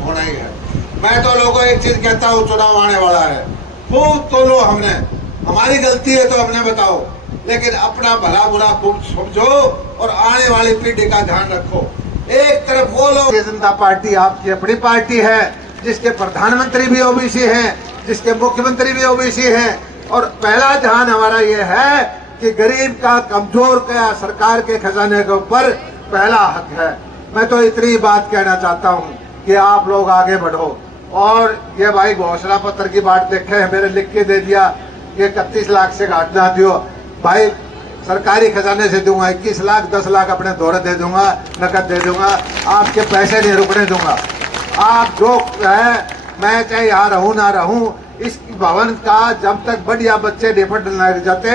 होना ही है। मैं तो लोगों एक चीज कहता हूँ, चुनाव आने वाला है, खूब तोलो, हमने हमारी गलती है तो हमने बताओ, लेकिन अपना भला बुरा खूब समझो और आने वाली पीढ़ी का ध्यान रखो। एक तरफ वो लोग, जनता पार्टी आपकी अपनी पार्टी है, जिसके प्रधानमंत्री भी ओबीसी हैं, जिसके मुख्यमंत्री भी ओबीसी हैं, और पहला ध्यान हमारा ये है कि गरीब का, कमजोर का सरकार के खजाने के ऊपर पहला हक है। मैं तो इतनी बात कहना चाहता हूँ कि आप लोग आगे बढ़ो। और ये भाई घोषणा पत्र की बात देखे है, मेरे लिख के दे दिया कि 31 लाख से घाट ना दियो भाई, सरकारी खजाने से दूंगा 21 लाख, 10 लाख अपने दौरे दे दूंगा, नकद दे दूंगा, आपके पैसे नहीं रुकने दूंगा। आप जो है, मैं चाहे यहाँ रहूं ना रहूं, इस भवन का जब तक बढ़िया बच्चे निपट लग जाते,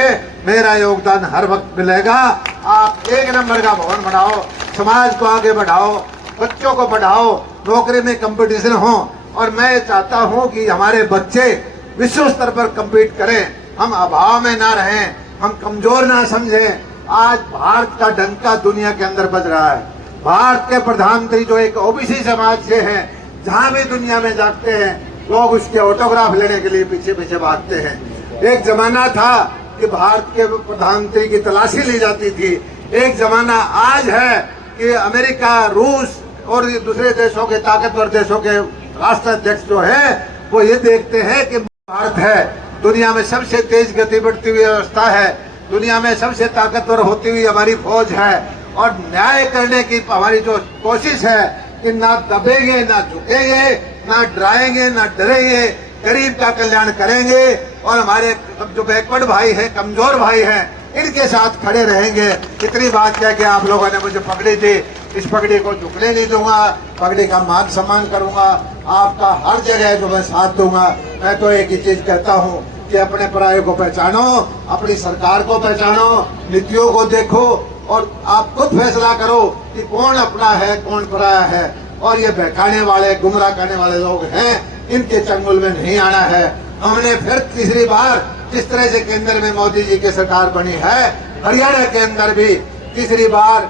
मेरा योगदान हर वक्त मिलेगा। आप एक नंबर का भवन बनाओ, समाज को आगे बढ़ाओ, बच्चों को बढ़ाओ, नौकरी में कंपटीशन हो, और मैं चाहता हूं कि हमारे बच्चे विश्व स्तर पर कम्पीट करें, हम अभाव में ना रहें, हम कमजोर ना समझें। आज भारत का डंका दुनिया के अंदर बज रहा है। भारत के प्रधानमंत्री जो एक ओबीसी समाज से हैं, जहां भी दुनिया में जाते हैं लोग उसके ऑटोग्राफ लेने के लिए पीछे पीछे भागते हैं। एक जमाना था कि भारत के प्रधानमंत्री की तलाशी ली जाती थी, एक जमाना आज है कि अमेरिका, रूस और दूसरे देशों के, ताकतवर देशों के राष्ट्राध्यक्ष जो है वो ये देखते हैं कि भारत है, दुनिया में सबसे तेज गति बढ़ती हुई व्यवस्था है, दुनिया में सबसे ताकतवर होती हुई हमारी फौज है, और न्याय करने की हमारी जो कोशिश है कि ना दबेंगे, ना झुकेंगे, ना डराएंगे, ना डरेंगे, गरीब का कल्याण करेंगे, और हमारे जो बैकवर्ड भाई हैं, कमजोर भाई हैं, इनके साथ खड़े रहेंगे। इतनी बात कह के आप लोगों ने मुझे पकड़ी थी, इस पगड़ी को झुकने नहीं दूंगा, पगड़ी का मान सम्मान करूंगा, आपका हर जगह जो मैं साथ दूंगा। मैं तो एक ही चीज कहता हूं कि अपने पराये को पहचानो, अपनी सरकार को पहचानो, नीतियों को देखो, और आप खुद फैसला करो कि कौन अपना है, कौन पराया है। और ये बहकाने वाले, गुमराह करने वाले लोग हैं, इनके चंगुल में नहीं आना है। हमने फिर तीसरी बार जिस तरह से केंद्र में मोदी जी की सरकार बनी है, हरियाणा के अंदर भी तीसरी बार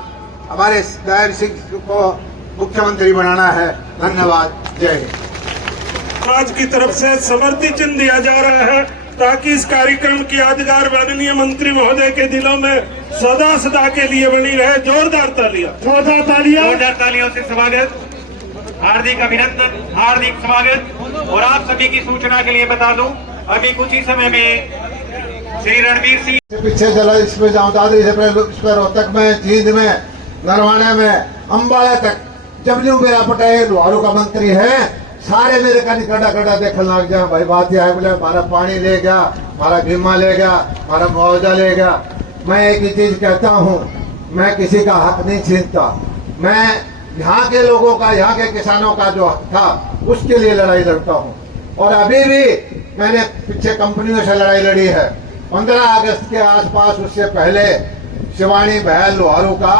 हमारे दायर सिंह को मुख्यमंत्री बनाना है। धन्यवाद, जय हिंद। समाज की तरफ से समर्थी चिन्ह दिया जा रहा है ताकि इस कार्यक्रम की यादगार माननीय मंत्री महोदय के दिलों में सदा सदा के लिए बनी रहे। जोरदार तालियां, जोरदार तालियों से स्वागत, हार्दिक अभिनंदन, हार्दिक स्वागत। और आप सभी की सूचना के लिए बता दूं, अभी कुछ ही समय में श्री रणवीर सिंह पीछे चला, इसमें जाऊँ दादरी से रोहतक में, जींद में, नरवाना में, अम्बाला तक, जबलू मेरा पटेल लोहारू का मंत्री है, सारे मेरे का निकटा कटा देखने लग जाए। भाई बात यह है, बोले हमारा पानी ले गया, हमारा बीमा ले गया, हमारा मुआवजा ले गया। मैं एक ही चीज कहता हूँ, मैं किसी का हक नहीं छीनता, मैं यहाँ के लोगों का, यहाँ के किसानों का जो हक था उसके लिए लड़ाई लड़ता हूँ। और अभी भी मैंने पीछे कंपनियों से लड़ाई लड़ी है। 15 अगस्त के आसपास, उससे पहले शिवानी बहल लोहारू का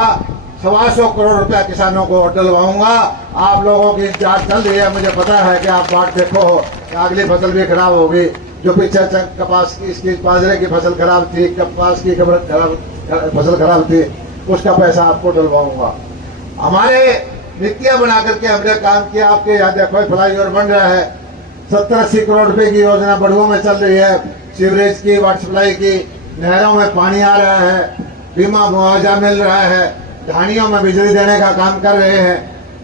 125 करोड़ रुपया किसानों को डलवाऊंगा। आप लोगों की जांच चल रही है, मुझे पता है कि आप बात देखो हो, अगली फसल भी खराब होगी। जो पीछे कपास की, इसकी बाजरे की फसल खराब थी, कपास की फसल खराब थी, उसका पैसा आपको डलवाऊंगा। हमारे नीतियां बना करके हमने काम किया। आपके यहाँ देखो फ्लाईओवर बन रहा है, 70-80 करोड़ रुपए की योजना बड़ुओं में चल रही है, सीवरेज की, वाटर सप्लाई की, नहरों में पानी आ रहा है, बीमा मुआवजा मिल रहा है, ढानियों में बिजली देने का काम कर रहे हैं।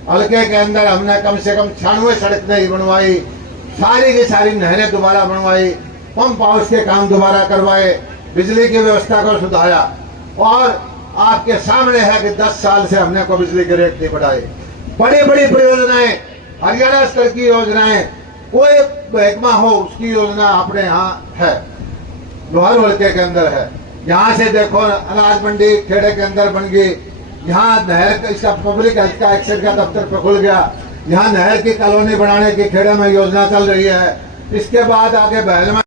हल्के के अंदर हमने कम से कम 96 सड़क नहीं बनवाई, सारी की सारी नहरें दोबारा बनवाई, पंप हाउस के काम दोबारा करवाए, बिजली की व्यवस्था को सुधारा। और आपके सामने है कि 10 साल से हमने को बिजली के रेट नहीं बढ़ाए। बड़ी बड़ी परियोजनाएं, हरियाणा स्तर की योजनाएं, कोई महकमा हो उसकी योजना अपने यहाँ है, लोहारू हल्के के अंदर है। यहाँ से देखो अनाज मंडी खेड़े के अंदर बन गई, यहाँ नहर का, इसका पब्लिक हेल्थ का एक्सेट का दफ्तर पे खुल गया, यहाँ नहर की कॉलोनी बनाने की खेड़े में योजना चल रही है। इसके बाद आगे बहल में